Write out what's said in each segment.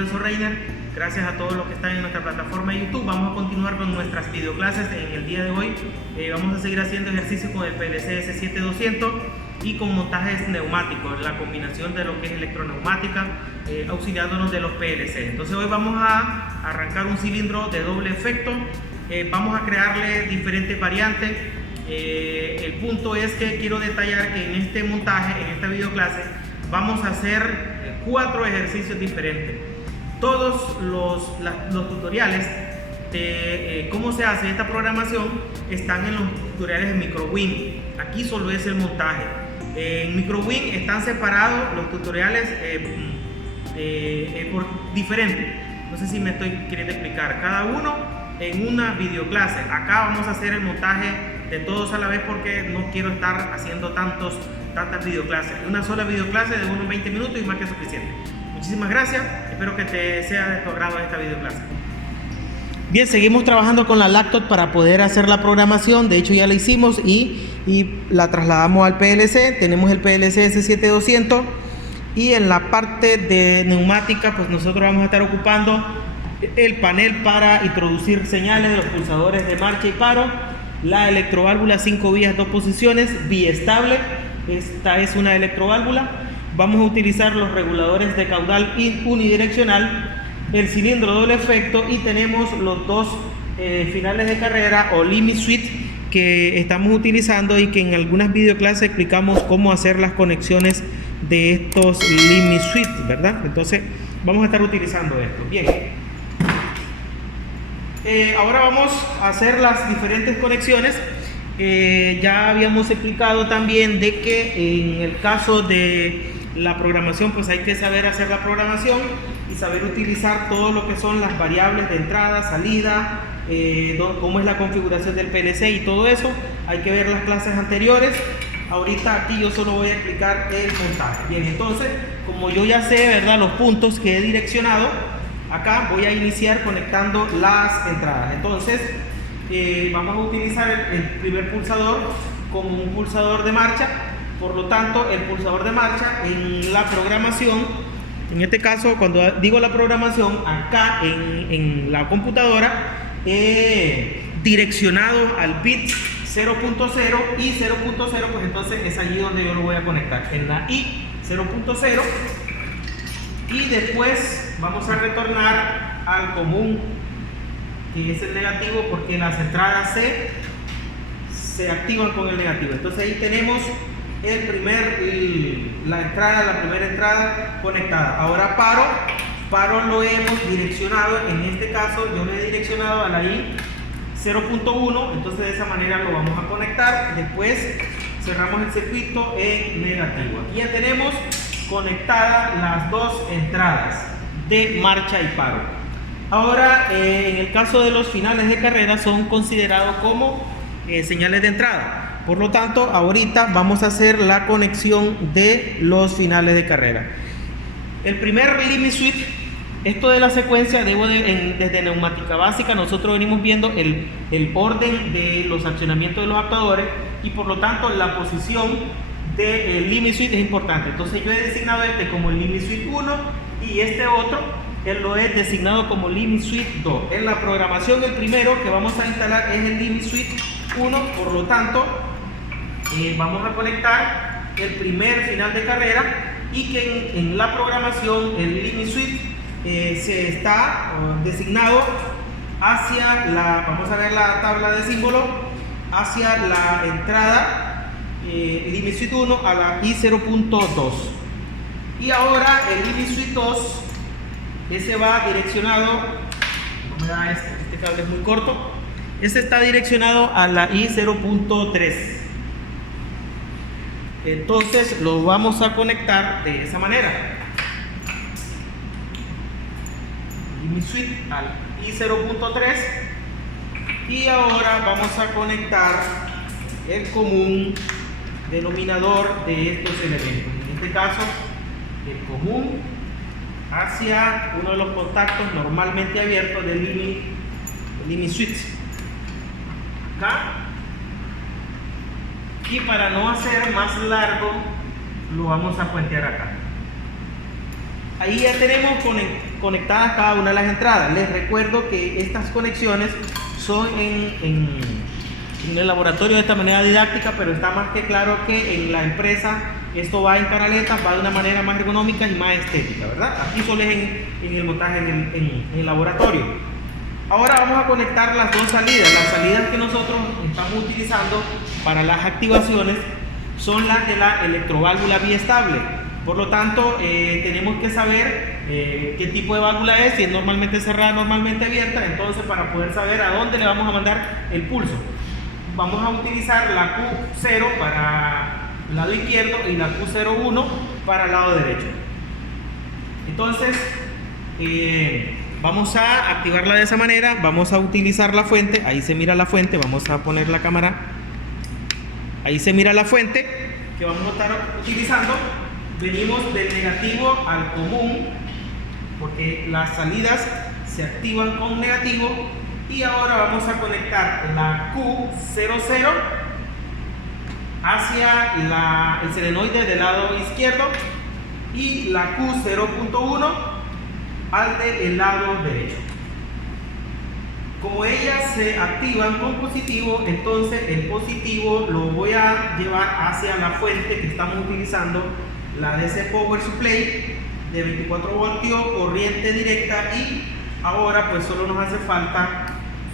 profesor Reiner. Gracias a todos los que están en nuestra plataforma de YouTube. Vamos a continuar con nuestras videoclases en el día de hoy. Vamos a seguir haciendo ejercicios con el PLC S7200 y con montajes neumáticos, la combinación de lo que es electroneumática, auxiliándonos de los PLC. Entonces hoy vamos a arrancar un cilindro de doble efecto. Vamos a crearle diferentes variantes. El punto es que quiero detallar que en este montaje, en esta videoclase, vamos a hacer 4 ejercicios diferentes. Todos los tutoriales de cómo se hace esta programación están en los tutoriales de MicroWin. Aquí solo es el montaje. En MicroWin están separados los tutoriales por diferentes. No sé si me estoy queriendo explicar. Cada uno en una videoclase. Acá vamos a hacer el montaje de todos a la vez porque no quiero estar haciendo tantas videoclases. Una sola videoclase de unos 20 minutos y más que suficiente. Muchísimas gracias. Espero que te sea de tu agrado esta videoclase. Bien, seguimos trabajando con la laptop para poder hacer la programación. De hecho ya la hicimos y la trasladamos al PLC. Tenemos el PLC S7200 y en la parte de neumática pues nosotros vamos a estar ocupando el panel para introducir señales de los pulsadores de marcha y paro, la electroválvula 5 vías 2 posiciones biestable. Esta es una electroválvula. Vamos a utilizar los reguladores de caudal unidireccional, el cilindro doble efecto y tenemos los dos finales de carrera o limit switch que estamos utilizando y que en algunas videoclases explicamos cómo hacer las conexiones de estos limit switch, ¿verdad? Entonces vamos a estar utilizando esto. Bien, ahora vamos a hacer las diferentes conexiones. Ya habíamos explicado también de que en el caso de la programación pues hay que saber hacer la programación y saber utilizar todo lo que son las variables de entrada, salida, cómo es la configuración del PLC y todo eso. Hay que ver las clases anteriores. Ahorita aquí yo solo voy a explicar el montaje. Bien, entonces como yo ya sé, ¿verdad?, los puntos que he direccionado, acá voy a iniciar conectando las entradas. Entonces vamos a utilizar el primer pulsador como un pulsador de marcha. Por lo tanto, el pulsador de marcha en la programación, en este caso cuando digo la programación, acá en la computadora direccionado al bit 0.0 y 0.0, pues entonces es allí donde yo lo voy a conectar, en la I 0.0, y después vamos a retornar al común, que es el negativo, porque las entradas se activan con el negativo. Entonces ahí tenemos la primera entrada conectada. Ahora paro lo hemos direccionado, en este caso yo lo he direccionado a la I 0.1, entonces de esa manera lo vamos a conectar. Después cerramos el circuito en negativo. Aquí ya tenemos conectadas las dos entradas de marcha y paro. Ahora en el caso de los finales de carrera son considerados como señales de entrada. Por lo tanto, ahorita vamos a hacer la conexión de los finales de carrera. El primer limit switch, esto de la secuencia, desde neumática básica nosotros venimos viendo el orden de los accionamientos de los actuadores y por lo tanto la posición del limit switch es importante. Entonces yo he designado este como el limit switch 1 y este otro él lo he designado como limit switch 2. En la programación el primero que vamos a instalar es el limit switch 1, por lo tanto vamos a conectar el primer final de carrera y que en la programación el limit switch se está designado hacia vamos a ver la tabla de símbolos, hacia la entrada limit switch 1 a la I 0.2. Y ahora el limit switch 2, ese va direccionado, no me da este cable es muy corto, este está direccionado a la I 0.3. Entonces lo vamos a conectar de esa manera. Limit switch al I 0.3 y ahora vamos a conectar el común denominador de estos elementos. En este caso, el común hacia uno de los contactos normalmente abiertos del limit switch. Acá. Y para no hacer más largo, lo vamos a puentear acá. Ahí ya tenemos conectadas cada una de las entradas. Les recuerdo que estas conexiones son en el laboratorio de esta manera didáctica, pero está más que claro que en la empresa esto va en canaletas, va de una manera más ergonómica y más estética, ¿verdad? Aquí solo es en el montaje en el laboratorio. Ahora vamos a conectar las dos salidas. Las salidas que nosotros estamos utilizando para las activaciones son las de la electroválvula biestable. Por lo tanto, tenemos que saber qué tipo de válvula es, si es normalmente cerrada, normalmente abierta. Entonces, para poder saber a dónde le vamos a mandar el pulso, vamos a utilizar la Q0 para el lado izquierdo y la Q01 para el lado derecho. Entonces, vamos a activarla de esa manera. Vamos a utilizar la fuente. Ahí se mira la fuente. Vamos a poner la cámara. Ahí se mira la fuente que vamos a estar utilizando. Venimos del negativo al común, porque las salidas se activan con negativo. Y ahora vamos a conectar la Q00 hacia el solenoide del lado izquierdo y la Q0.1 al del lado derecho. Como ellas se activan con positivo, entonces el positivo lo voy a llevar hacia la fuente que estamos utilizando, la DC Power Supply de 24 voltios, corriente directa, y ahora pues solo nos hace falta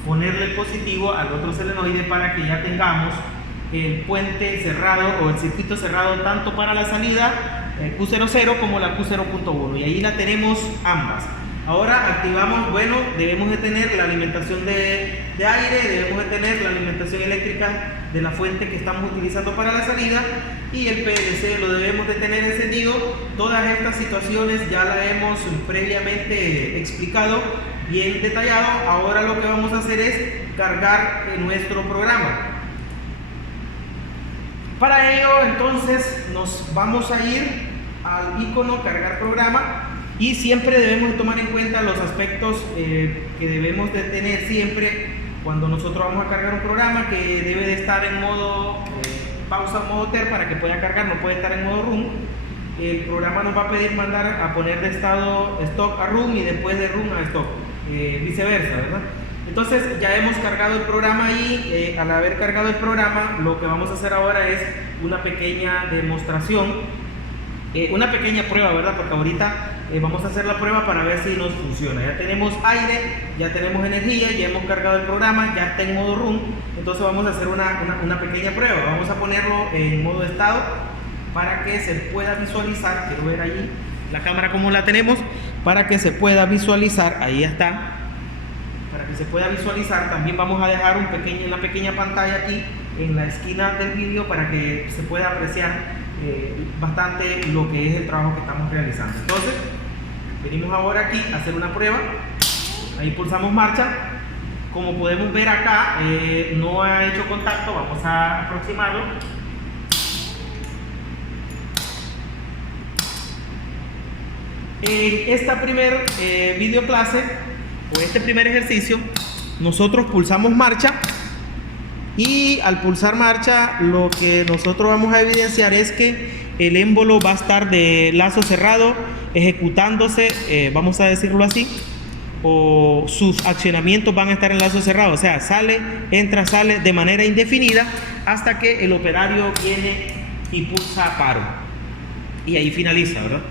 ponerle el positivo al otro solenoide para que ya tengamos el puente cerrado o el circuito cerrado tanto para la salida Q00 como la Q0.1, y ahí la tenemos ambas. Ahora activamos, bueno, debemos de tener la alimentación de aire, debemos de tener la alimentación eléctrica de la fuente que estamos utilizando para la salida, y el PLC lo debemos de tener encendido. Todas estas situaciones ya las hemos previamente explicado bien detallado. Ahora lo que vamos a hacer es cargar nuestro programa. Para ello, entonces, nos vamos a ir al icono cargar programa, y siempre debemos de tomar en cuenta los aspectos que debemos de tener siempre cuando nosotros vamos a cargar un programa, que debe de estar en modo pausa o modo TER para que pueda cargar, no puede estar en modo RUN. El programa nos va a pedir mandar a poner de estado stock a RUN y después de RUN a stock, viceversa, ¿verdad? Entonces ya hemos cargado el programa, y al haber cargado el programa, lo que vamos a hacer ahora es una pequeña demostración, una pequeña prueba, ¿verdad? Porque ahorita vamos a hacer la prueba para ver si nos funciona. Ya tenemos aire, ya tenemos energía, ya hemos cargado el programa, ya está en modo RUN. Entonces vamos a hacer una pequeña prueba. Vamos a ponerlo en modo estado para que se pueda visualizar. Quiero ver ahí la cámara como la tenemos, para que se pueda visualizar. Ahí está. Para que se pueda visualizar, también vamos a dejar una pequeña pantalla aquí en la esquina del vídeo para que se pueda apreciar bastante lo que es el trabajo que estamos realizando. Entonces, venimos ahora aquí a hacer una prueba. Ahí pulsamos marcha. Como podemos ver acá, no ha hecho contacto. Vamos a aproximarlo. En esta primer video clase, o este primer ejercicio, nosotros pulsamos marcha, y al pulsar marcha lo que nosotros vamos a evidenciar es que el émbolo va a estar de lazo cerrado ejecutándose, vamos a decirlo así, o sus accionamientos van a estar en lazo cerrado, o sea, sale, entra, sale de manera indefinida hasta que el operario viene y pulsa paro, y ahí finaliza, ¿verdad?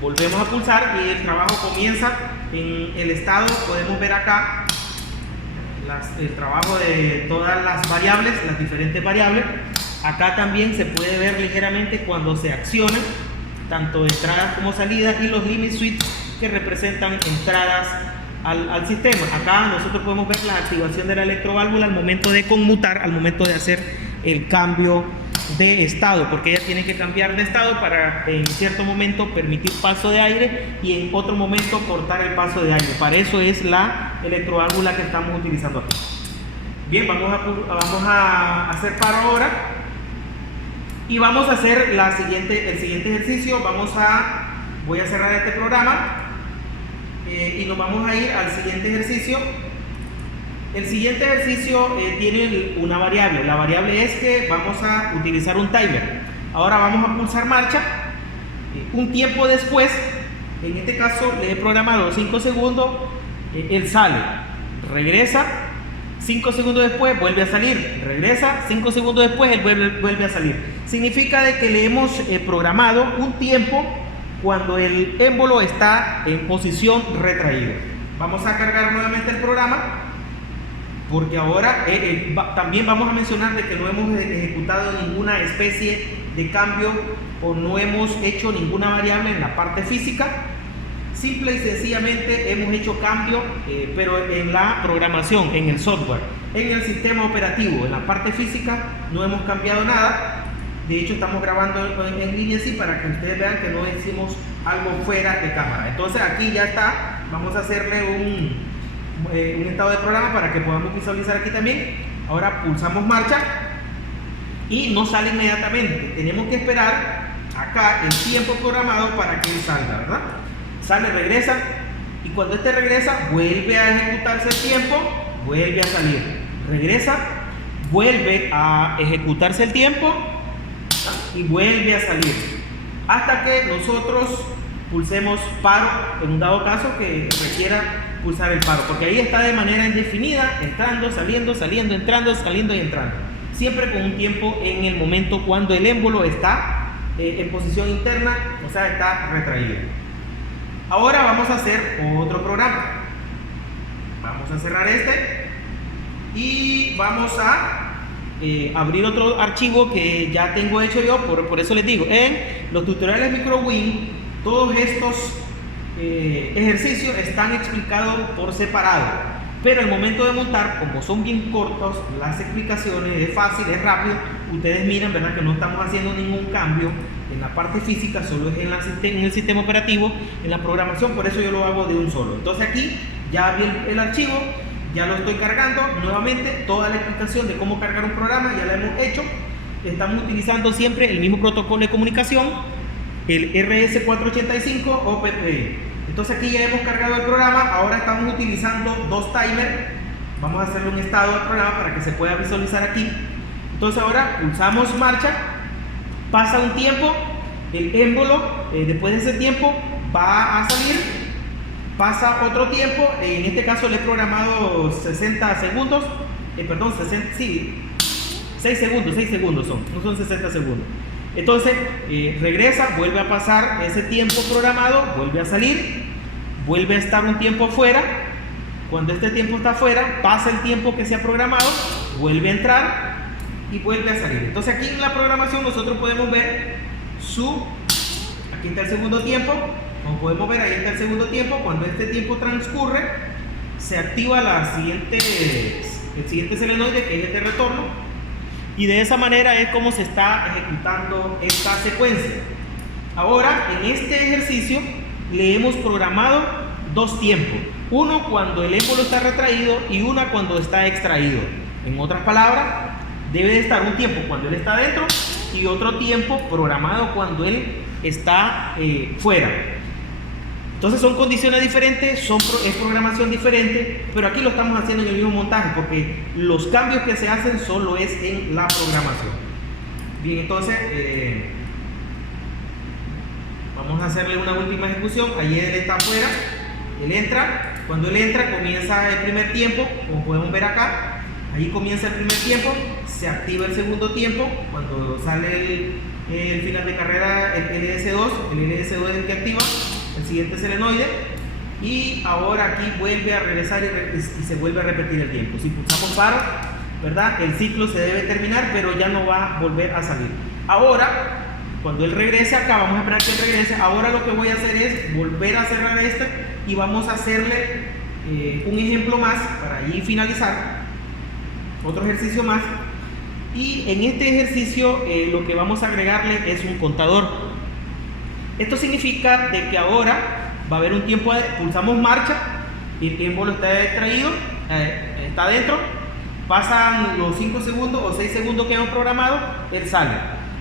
Volvemos a pulsar y el trabajo comienza en el estado. Podemos ver acá el trabajo de todas las variables, las diferentes variables. Acá también se puede ver ligeramente cuando se accionan tanto entradas como salidas, y los limit switch que representan entradas al sistema. Acá nosotros podemos ver la activación de la electroválvula al momento de conmutar, al momento de hacer el cambio de estado, porque ella tiene que cambiar de estado para en cierto momento permitir paso de aire y en otro momento cortar el paso de aire. Para eso es la electroválvula que estamos utilizando aquí. Bien, vamos a hacer paro ahora, y vamos a hacer el siguiente ejercicio. Voy a cerrar este programa y nos vamos a ir al siguiente ejercicio. El siguiente ejercicio tiene una variable. La variable es que vamos a utilizar un timer. Ahora vamos a pulsar marcha. Un tiempo después En este caso le he programado 5 segundos, él sale, regresa, 5 segundos después vuelve a salir, regresa, 5 segundos después él vuelve a salir. Significa de que le hemos programado un tiempo cuando el émbolo está en posición retraída. Vamos a cargar nuevamente el programa, porque ahora también vamos a mencionar de que no hemos ejecutado ninguna especie de cambio o no hemos hecho ninguna variable en la parte física. Simple y sencillamente hemos hecho cambio, pero en la programación, en el software, en el sistema operativo, en la parte física no hemos cambiado nada. De hecho estamos grabando en línea así para que ustedes vean que no hicimos algo fuera de cámara. Entonces aquí ya está, vamos a hacerle un estado de programa para que podamos visualizar aquí también. Ahora pulsamos marcha y no sale inmediatamente, tenemos que esperar acá el tiempo programado para que él salga, ¿verdad? Sale, regresa, y cuando este regresa vuelve a ejecutarse el tiempo, vuelve a salir, regresa, vuelve a ejecutarse el tiempo y vuelve a salir hasta que nosotros pulsemos paro en un dado caso que requiera pulsar el paro, porque ahí está de manera indefinida, entrando, saliendo, saliendo, entrando, saliendo y entrando, siempre con un tiempo en el momento cuando el émbolo está en posición interna, o sea, está retraído. Ahora vamos a hacer otro programa. Vamos a cerrar este y vamos a abrir otro archivo que ya tengo hecho yo, por eso les digo, en los tutoriales MicroWin todos estos ejercicios están explicados por separado, pero al momento de montar, como son bien cortos las explicaciones, es fácil, es rápido, ustedes miran, ¿verdad?, que no estamos haciendo ningún cambio en la parte física, solo es en el sistema operativo, en la programación, por eso yo lo hago de un solo. Entonces aquí ya abrí el archivo, ya lo estoy cargando nuevamente, toda la explicación de cómo cargar un programa ya la hemos hecho. Estamos utilizando siempre el mismo protocolo de comunicación, el RS485 o PPI. Entonces aquí ya hemos cargado el programa, ahora estamos utilizando dos timers. Vamos a hacerle un estado del programa para que se pueda visualizar aquí. Entonces ahora pulsamos marcha, pasa un tiempo, el émbolo después de ese tiempo va a salir, pasa otro tiempo, en este caso le he programado 60 segundos, 6 segundos son, no son 60 segundos. Entonces regresa, vuelve a pasar ese tiempo programado, vuelve a salir, vuelve a estar un tiempo afuera. Cuando este tiempo está afuera, pasa el tiempo que se ha programado, vuelve a entrar y vuelve a salir. Entonces aquí en la programación nosotros podemos ver aquí está el segundo tiempo, como podemos ver ahí está el segundo tiempo. Cuando este tiempo transcurre, se activa el siguiente selenoide, que es este retorno, y de esa manera es como se está ejecutando esta secuencia. Ahora en este ejercicio le hemos programado dos tiempos, uno cuando el émbolo está retraído y una cuando está extraído. En otras palabras, debe de estar un tiempo cuando él está dentro y otro tiempo programado cuando él está fuera. Entonces son condiciones diferentes, es programación diferente, pero aquí lo estamos haciendo en el mismo montaje porque los cambios que se hacen solo es en la programación. Bien, entonces vamos a hacerle una última ejecución. Ahí él está afuera, él entra, cuando él entra comienza el primer tiempo, como podemos ver acá, ahí comienza el primer tiempo, se activa el segundo tiempo, cuando sale el final de carrera, el LS2 es el que activa el siguiente selenoide, y ahora aquí vuelve a regresar y se vuelve a repetir el tiempo. Si pulsamos paro, ¿verdad?, el ciclo se debe terminar, pero ya no va a volver a salir. Ahora, cuando él regrese acá, vamos a esperar que él regrese. Ahora lo que voy a hacer es volver a cerrar este y vamos a hacerle un ejemplo más para ahí finalizar, otro ejercicio más. Y en este ejercicio lo que vamos a agregarle es un contador. Esto significa de que ahora va a haber un tiempo, pulsamos marcha, el émbolo está extraído, está adentro, pasan los 5 segundos o 6 segundos que hemos programado, él sale,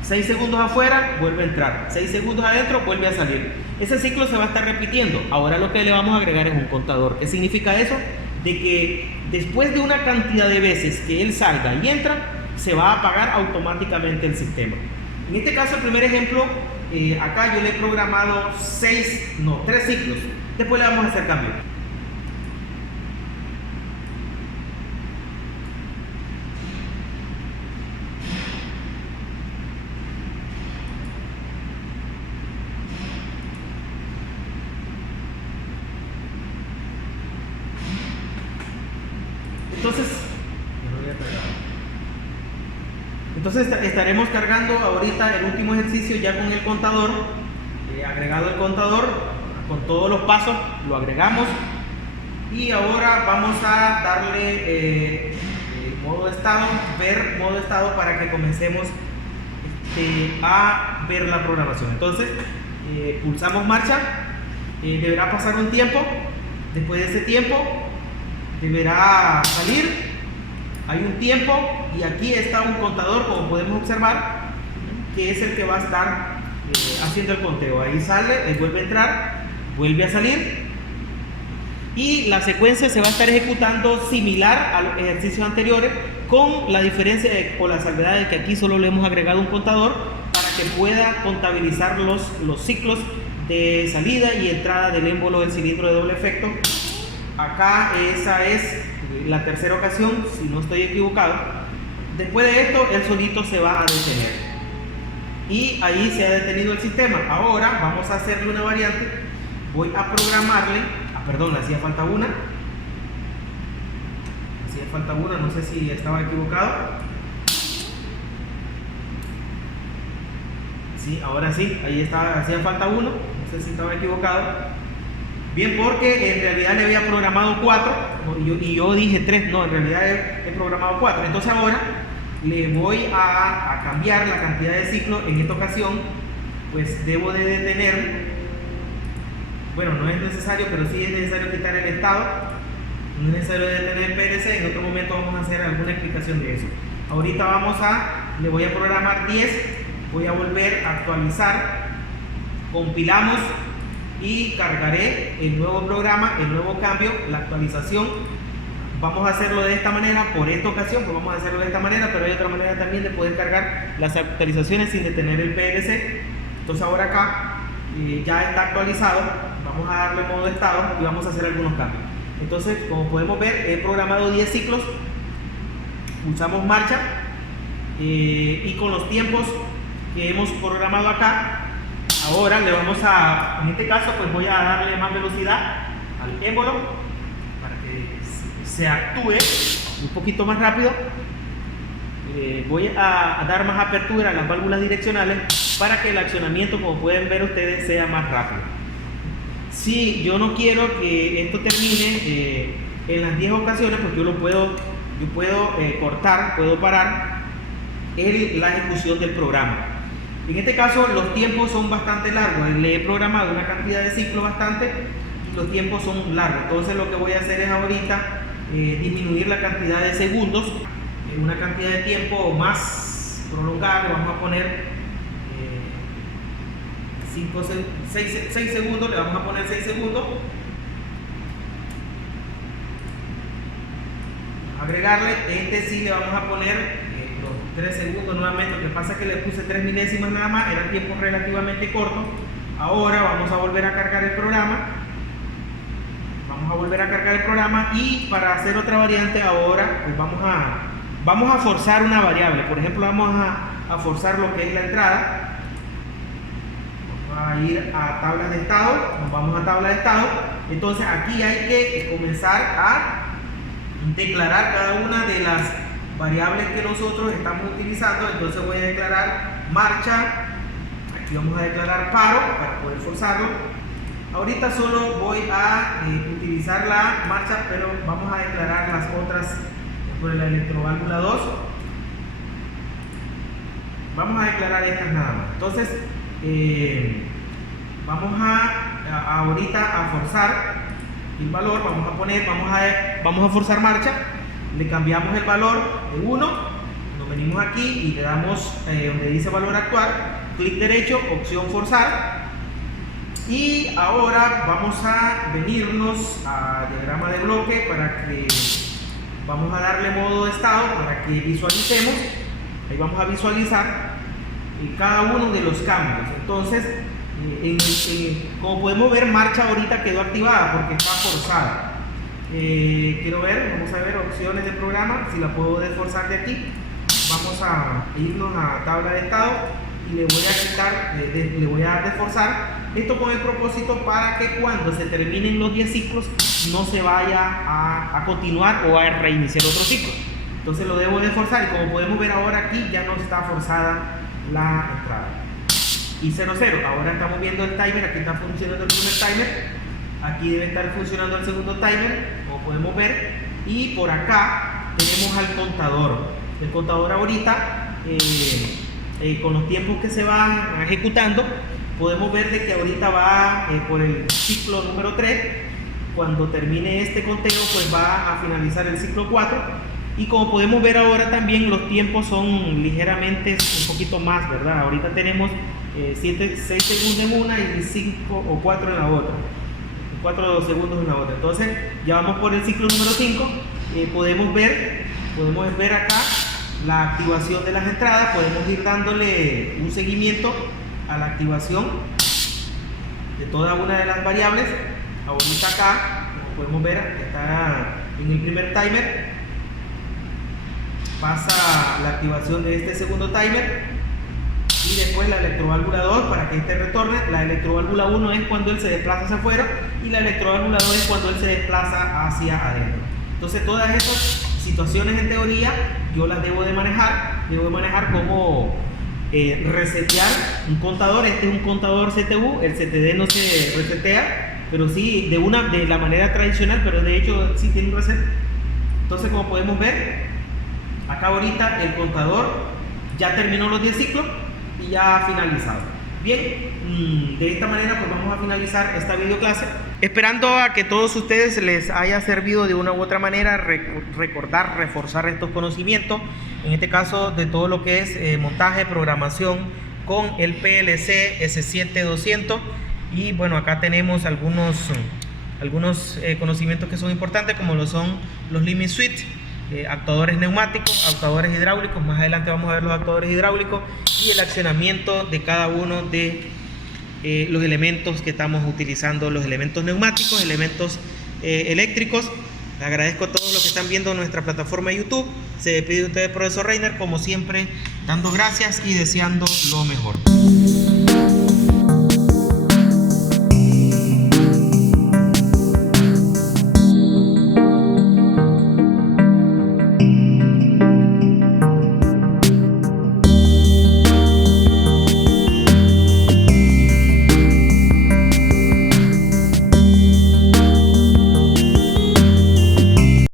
6 segundos afuera, vuelve a entrar, 6 segundos adentro, vuelve a salir. Ese ciclo se va a estar repitiendo. Ahora lo que le vamos a agregar es un contador. ¿Qué significa eso? De que después de una cantidad de veces que él salga y entra, se va a apagar automáticamente el sistema. En este caso, el primer ejemplo, acá yo le he programado 3 ciclos. Después le vamos a hacer cambio. Entonces estaremos cargando ahorita el último ejercicio ya con el contador, agregado el contador, con todos los pasos, lo agregamos y ahora vamos a darle modo estado, ver modo estado para que comencemos a ver la programación. Entonces pulsamos marcha, deberá pasar un tiempo, después de ese tiempo deberá salir. Hay un tiempo y aquí está un contador, como podemos observar, que es el que va a estar haciendo el conteo. Ahí sale, vuelve a entrar, vuelve a salir y la secuencia se va a estar ejecutando similar a los ejercicios anteriores, con la diferencia o la salvedad de que aquí solo le hemos agregado un contador para que pueda contabilizar los ciclos de salida y entrada del émbolo del cilindro de doble efecto. Acá esa es la tercera ocasión, si no estoy equivocado. Después de esto, él solito se va a detener. Y ahí se ha detenido el sistema. Ahora vamos a hacerle una variante. Voy a programarle. Perdón, le hacía falta una. No sé si estaba equivocado. Sí, ahora sí, ahí está, hacía falta uno. No sé si estaba equivocado. Bien, porque en realidad le había programado 4 y yo dije 3, no, en realidad he programado 4. Entonces ahora le voy a cambiar la cantidad de ciclos. En esta ocasión, pues debo de detener. Bueno, no es necesario, pero sí es necesario quitar el estado. No es necesario detener el PLC. En otro momento vamos a hacer alguna explicación de eso. Ahorita le voy a programar 10. Voy a volver a actualizar. Compilamos y cargaré el nuevo programa, el nuevo cambio, la actualización. Vamos a hacerlo de esta manera por esta ocasión, pues vamos a hacerlo de esta manera, pero hay otra manera también de poder cargar las actualizaciones sin detener el PLC. Entonces ahora acá ya está actualizado, vamos a darle modo estado y vamos a hacer algunos cambios. Entonces, como podemos ver, he programado 10 ciclos, pulsamos marcha y con los tiempos que hemos programado acá, ahora le vamos en este caso pues voy a darle más velocidad al émbolo para que se actúe un poquito más rápido. Voy a dar más apertura a las válvulas direccionales para que el accionamiento, como pueden ver ustedes, sea más rápido. Si yo no quiero que esto termine en las 10 ocasiones, pues yo puedo cortar, puedo parar la ejecución del programa. En este caso los tiempos son bastante largos, le he programado una cantidad de ciclos bastante y los tiempos son largos. Entonces lo que voy a hacer es ahorita disminuir la cantidad de segundos, una cantidad de tiempo más prolongada. Le vamos a poner 6 segundos, le vamos a poner 6 segundos. Agregarle, sí le vamos a poner 3 segundos nuevamente. Lo que pasa es que le puse 3 milésimas nada más, era tiempo relativamente corto. Ahora vamos a volver a cargar el programa. Y para hacer otra variante ahora pues vamos a forzar una variable. Por ejemplo, vamos a forzar lo que es la entrada. Vamos a ir a tablas de estado, nos vamos a tabla de estado. Entonces aquí hay que comenzar a declarar cada una de las variables que nosotros estamos utilizando. Entonces voy a declarar marcha, aquí vamos a declarar paro para poder forzarlo. Ahorita solo voy a utilizar la marcha, pero vamos a declarar las otras por la electroválvula 2. Vamos a declarar estas nada más. Entonces vamos ahorita a forzar el valor. Vamos a forzar marcha. Le cambiamos el valor de 1, nos venimos aquí y le damos donde dice valor actual, clic derecho, opción forzar. Y ahora vamos a venirnos a diagrama de bloque para que vamos a darle modo de estado para que visualicemos. Ahí vamos a visualizar cada uno de los cambios. Entonces, como podemos ver, marcha ahorita quedó activada porque está forzada. Quiero ver, vamos a ver opciones de programa, si la puedo desforzar de aquí. Vamos a irnos a tabla de estado y le voy a quitar, le voy a desforzar. Esto con el propósito para que cuando se terminen los 10 ciclos no se vaya a continuar o a reiniciar otro ciclo. Entonces lo debo desforzar y como podemos ver ahora aquí ya no está forzada la entrada. Y 0, 0, ahora estamos viendo el timer, aquí está funcionando el primer timer, aquí debe estar funcionando el segundo timer, como podemos ver, y por acá tenemos al contador. El contador ahorita, con los tiempos que se van ejecutando, podemos ver de que ahorita va por el ciclo número 3, cuando termine este conteo pues va a finalizar el ciclo 4. Y como podemos ver ahora también los tiempos son ligeramente un poquito más, ¿verdad? Ahorita tenemos 6 segundos en una y 5 o 4 en la otra. 4 segundos en la otra. Entonces ya vamos por el ciclo número 5. Podemos ver acá la activación de las entradas. Podemos ir dándole un seguimiento a la activación de toda una de las variables. Ahorita acá, como podemos ver, está en el primer timer. Pasa la activación de este segundo timer y después la electroválvula 2 para que este retorne. La electroválvula 1 es cuando él se desplaza hacia afuera y la electroválvula 2 es cuando él se desplaza hacia adentro. Entonces todas esas situaciones en teoría yo las debo de manejar como resetear un contador. Este es un contador CTU, el CTD no se resetea, pero sí de la manera tradicional, pero de hecho sí tiene un reset. Entonces como podemos ver, acá ahorita el contador ya terminó los 10 ciclos y ya ha finalizado. Bien, de esta manera pues vamos a finalizar esta videoclase. Esperando a que todos ustedes les haya servido de una u otra manera recordar, reforzar estos conocimientos. En este caso de todo lo que es montaje, programación con el PLC S7200. Y bueno, acá tenemos algunos conocimientos que son importantes, como lo son los limit switch, actuadores neumáticos, actuadores hidráulicos. Más adelante vamos a ver los actuadores hidráulicos y el accionamiento de cada uno de los elementos que estamos utilizando, los elementos neumáticos, elementos eléctricos. Les agradezco a todos los que están viendo nuestra plataforma de YouTube. Se despide de ustedes, profesor Reiner, como siempre, dando gracias y deseando lo mejor.